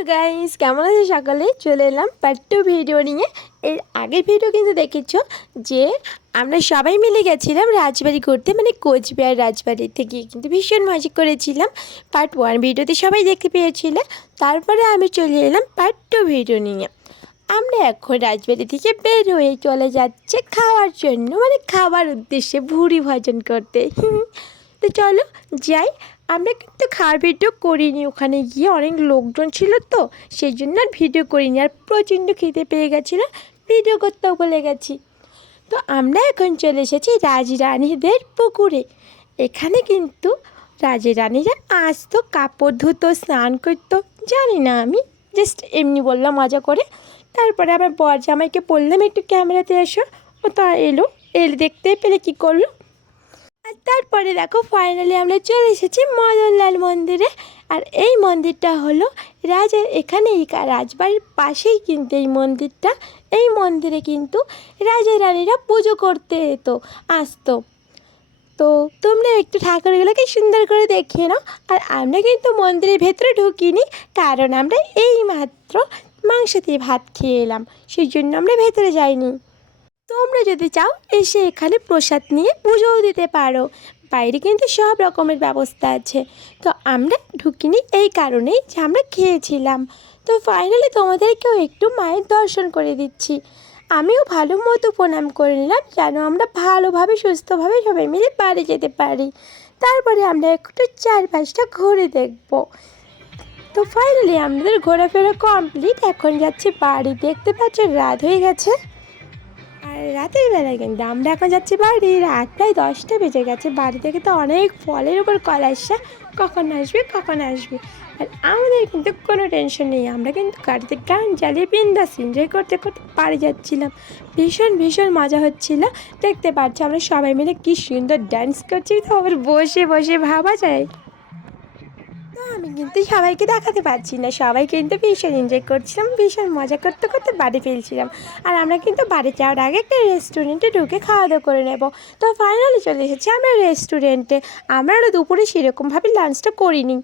Hello guys কেমন আছে সকালে? চলে এলাম পার্ট টু ভিডিও নিয়ে। এর আগের ভিডিও কিন্তু দেখেছ যে আমরা সবাই মিলে গেছিলাম রাজবাড়ি করতে মানে কোচবিহার রাজবাড়ি থেকে কিন্তু ভীষণ মজা করেছিলাম। পার্ট ওয়ান ভিডিওতে সবাই দেখতে পেয়েছিলে। তারপরে আমি চলে এলাম পার্ট টু ভিডিও নিয়ে। আমরা এখন রাজবাড়ি থেকে বের হয়ে চলে যাচ্ছে খাওয়ার জন্য মানে খাওয়ার উদ্দেশ্যে ভুড়ি ভজন করতে। তো চলো যাই আমরা কিন্তু খাওয়ার ভিডিও করিনি। ওখানে গিয়ে অনেক লোকজন ছিল তো সেই জন্য আর ভিডিও করিনি। আর প্রচণ্ড খেতে পেয়ে গেছিল, ভিডিও করতেও বলে গেছি। তো আমরা এখন চলে এসেছি রাজরানীদের পুকুরে। এখানে কিন্তু রাজরানীরা আসতো কাপড় ধুতো, স্নান করতো। জানি না আমি জাস্ট এমনি বললাম মজা করে। তারপরে আমার বর জামাইকে বললাম, একটু ক্যামেরাতে এসো। ও তা এলো, এলে দেখতে পেলে কী করল? আর তারপরে দেখো ফাইনালি আমরা চলে এসেছি মদনলাল মন্দিরে। আর এই মন্দিরটা হলো রাজা, এখানেই রাজবাড়ির পাশেই কিন্তু এই মন্দিরটা। এই মন্দিরে কিন্তু রাজা রানীরা পুজো করতে যেতো আসতো। তো তোমরা একটু ঠাকুরগুলোকে সুন্দর করে দেখিয়ে নাও। আর আমরা কিন্তু মন্দিরের ভেতরে ঢুকিনি, কারণ আমরা এই মাত্র মাংস দিয়ে ভাত খেয়ে এলাম। সেই জন্য আমরা ভেতরে যাইনি। তোমরা যদি চাও, এসে এখানে প্রসাদ নিয়ে পুজোও দিতে পারো। বাইরে কিন্তু সব রকমের ব্যবস্থা আছে। তো আমরা ঢুকিনি এই কারণেই যে আমরা খেয়েছিলাম। তো ফাইনালি তোমাদেরকেও একটু মায়ের দর্শন করে দিচ্ছি। আমিও ভালো মতো প্রণাম করে নিলাম, যেন আমরা ভালোভাবে, সুস্থভাবে সবাই মিলে বাড়ি যেতে পারি। তারপরে আমরা একটু চারপাশটা ঘুরে দেখব। তো ফাইনালি আমাদের ঘোরাফেরা কমপ্লিট এখন যাচ্ছি বাড়ি। দেখতে পাচ্ছ রাত হয়ে গেছে। আর রাতের বেলায় কিন্তু আমরা এখন যাচ্ছি বাড়ি রাত প্রায় দশটা বেজে গেছে। বাড়ি থেকে তো অনেক ফলের উপর কল আসছে কখন আসবে কখন আসবে? আর আমাদের কিন্তু কোনো টেনশন নেই। আমরা কিন্তু গাড়িতে গান জ্বালিয়ে বিন্দাস এনজয় করতে করতে বাড়ি যাচ্ছিলাম। ভীষণ ভীষণ মজা হচ্ছিল। দেখতে পাচ্ছি আমরা সবাই মিলে কী সুন্দর ডান্স করছি। তো আবার বসে বসে ভাবা যায়। আমি কিন্তু সবাইকে দেখাতে পারছি না। সবাই কিন্তু ভীষণ এনজয় করছিলাম, ভীষণ মজা করতে করতে বাড়ি ফেলছিলাম আর আমরা কিন্তু বাড়ি যাওয়ার আগে একটা রেস্টুরেন্টে ঢুকে খাওয়া দাওয়া করে নেব। তো ফাইনালি চলে এসেছি আমরা রেস্টুরেন্টে আমরা দুপুরে সেরকমভাবে লাঞ্চটা করিনি।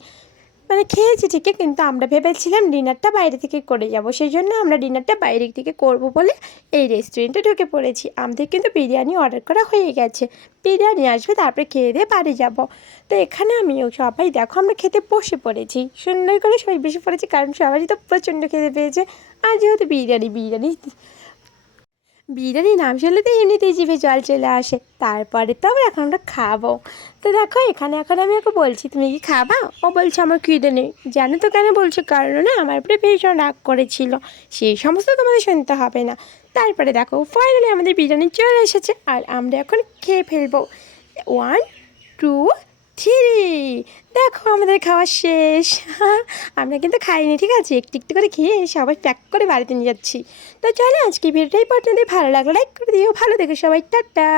মানে খেয়েছি ঠিকই, কিন্তু আমরা ভেবেছিলাম ডিনারটা বাইরে থেকে করে যাব। সেই জন্য আমরা ডিনারটা বাইরে থেকে করব বলে এই রেস্টুরেন্টে ঢুকে পড়েছি। আমাদের কিন্তু বিরিয়ানি অর্ডার করা হয়ে গেছে। বিরিয়ানি আসবে, তারপরে খেয়ে দিয়ে বাড়ি যাব। তো এখানে আমিও সবাই দেখো আমরা খেতে বসে পড়েছি। সুন্দর করে সবাই বসে পড়েছি, কারণ সবারই তো প্রচণ্ড খেতে পেয়েছে। আর যেহেতু বিরিয়ানি বিরিয়ানি বিরিয়ানি নাম শুনলে তো এমনিতেই জিভে জল চলে আসে। তারপরে তো আবার এখন আমরা খাব। তো দেখো, এখানে এখন আমি ওকে বলছি, তুমি কি খাবা? ও বলছে, আমার খিদে নেই। জানো তো কেন বলছো? কারণ না, আমার উপরে ভীষণ রাগ করেছিল। সেই সমস্ত তোমাদের শুনতে হবে না। তারপরে দেখো ফাইনালি আমাদের বিরিয়ানি চলে এসেছে, আর আমরা এখন খেয়ে ফেলব। ওয়ান টু দেখো আমাদের খাওয়া শেষ। আমরা কিন্তু খাইনি, ঠিক আছে? একটু একটু করে খেয়ে সবাই প্যাক করে বাড়িতে নিয়ে যাচ্ছি। তো চলো আজকে ভিডিওটাই পর্যন্ত ভালো লাগল লাইক করে দিও। ভালো দেখো সবাই। টাটা।